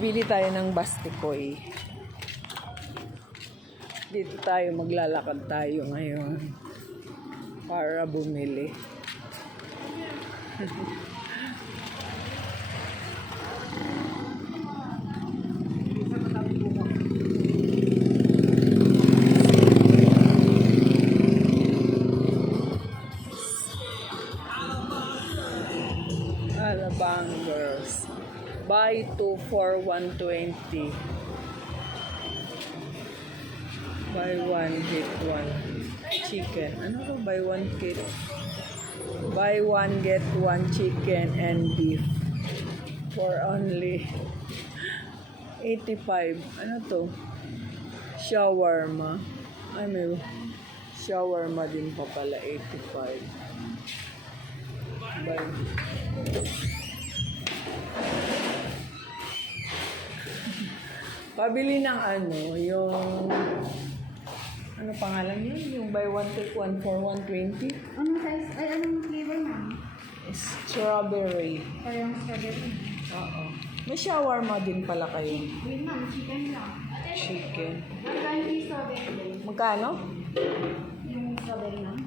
Bili tayo ng bastikoy. Dito tayo, maglalakad tayo ngayon para bumili. Alabangers. Buy 2 for 120. Buy 1 get 1 chicken. Ano ba buy 1 get? Buy 1 get 1 chicken and beef for only 85. Ano to? Shawarma. Ay, may shawarma din pa pala. 85. Buy. Pabili ng ano, yung... Ano pangalan yun? Yung buy one take one for 120? Anong size? Ay, anong flavor ma'am? Strawberry. Parang strawberry. Oo. May shawarma din pala kayo. Wait ma'am, chicken lang. Chicken. Magkano yung strawberry? Magkano? Yung strawberry ma'am?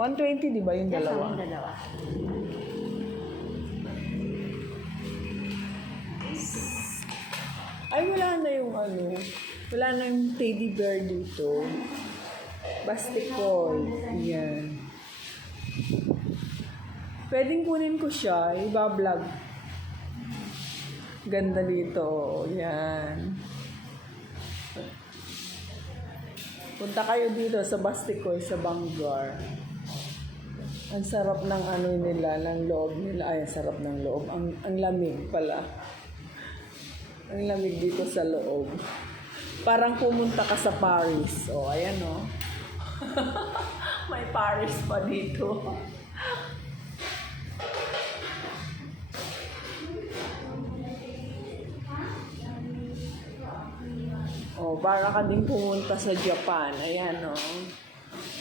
120 di ba yung dalawa? Yung dalawa. Ay, wala na yung ano. Wala na yung teddy bear dito. Bastikol. Yan. Pwedeng kunin ko siya. Iba-vlog. Ganda dito. Yan. Punta kayo dito sa Bastikoy, sa Banggar. Ang sarap ng ano nila, ng loob nila. Ay, ang sarap ng loob. Ang, ang lamig pala. Ang lamig dito sa loob. Parang pumunta ka sa Paris. O, oh, ayan o. May Paris pa dito. Oh, para ka din pumunta sa Japan. Ayan o.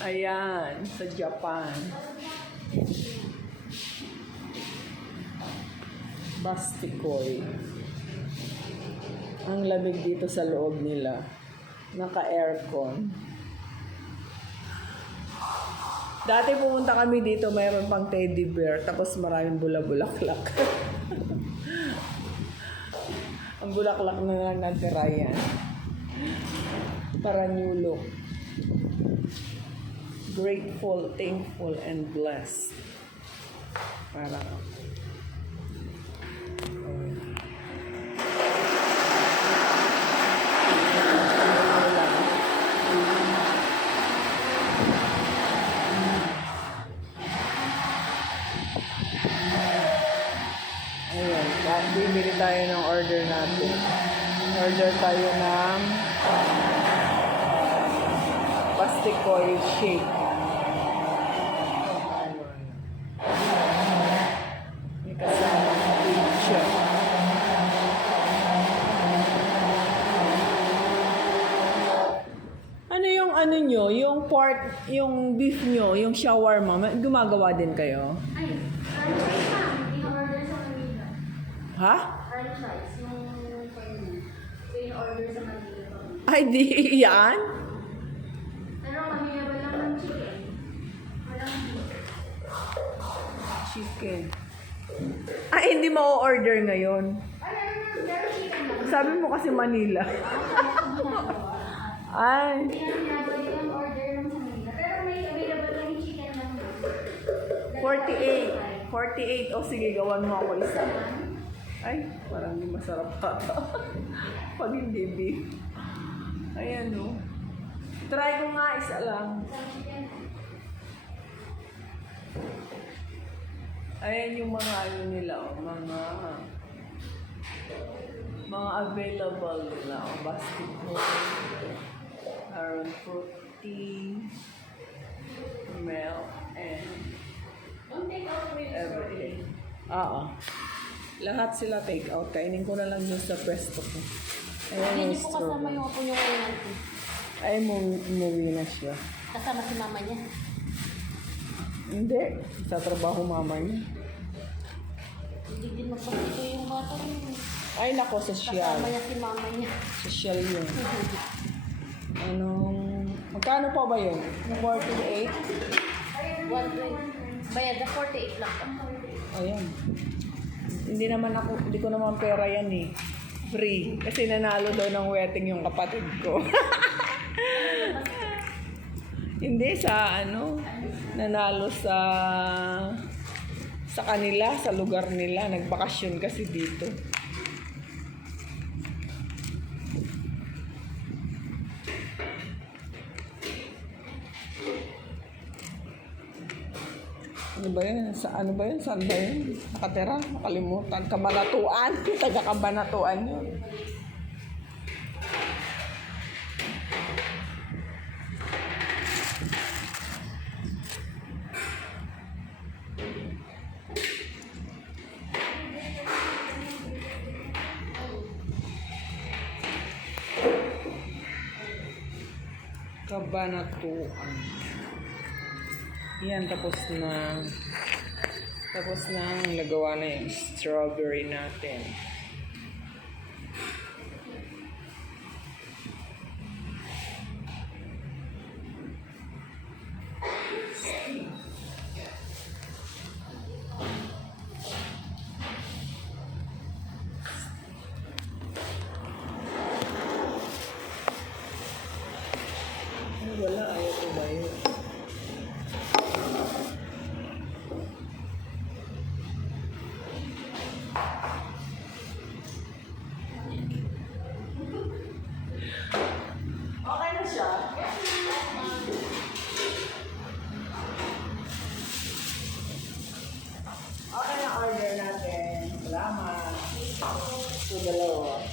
Ayan, sa Japan. Bastikoy. Ang lamig dito sa loob nila. Naka-aircon. Dati pumunta kami dito, mayroon pang teddy bear, tapos maraming bula-bulaklak. Ang bulaklak na lang natira yan. Para new look. Grateful, thankful, and blessed. Parang Ayan, bibili tayo ng order natin. Order tayo ng shake. May kasama pizza. Ano yung ano nyo, yung pork, yung beef nyo, yung shawarma, ma- gumagawa din kayo? Ay, french fries ma'am. In-order sa Manila. Ha? French fries. Yung corn. So, in-order sa Manila. Ay, di yan? Pero kami wala ng chicken. Walang. Chicken. Ay, hindi mo order ngayon. Ay, ano na, pero chicken lang. Sabi mo kasi Manila. Ay, Hindi na ginagawa yung order lang sa Manila. Pero may available lang yung chicken lang. 48. 48. O sige, gawan mo ako isa. Ay, parang hindi masarap pa. Pag hindi beef. Ayan o. Try ko nga isa lang. Ayan yung mga ano nila, oh, mga mga available nila, oh, basketball, Aaron protein, milk, and everything. Oo. Lahat sila take out. Kainin ko na lang yun sa pwesto ko. Ayan yung Hindi po kasama strawberry. yung apo niyo ngayon. Ay, mu- umuwi na siya. Kasama si mama niya. Hindi. Sa trabaho mama niya. Hindi din magpapito yung bata rin. Ay, nako, sosyal. Kasama niya si mama niya. Sosyal yun. Anong... Magkano pa ba yun? 48? 120. Bayad na 48 lang. Ayan. Hindi naman ako, hindi ko naman pera yan eh. Free. Kasi nanalo daw ng wedding yung kapatid ko. hindi sa ano, nanalo sa sa kanila, sa lugar nila. Nagbakasyon kasi dito. Ano ba yun? Sa ano ba yun? Saan ba yun? Nakatira? Nakalimutan. Kabanatuan. Taga Kabanatuan yun. Kabanatuan. Yan, tapos na. Tapos na ang nagawa na yung strawberry natin. Na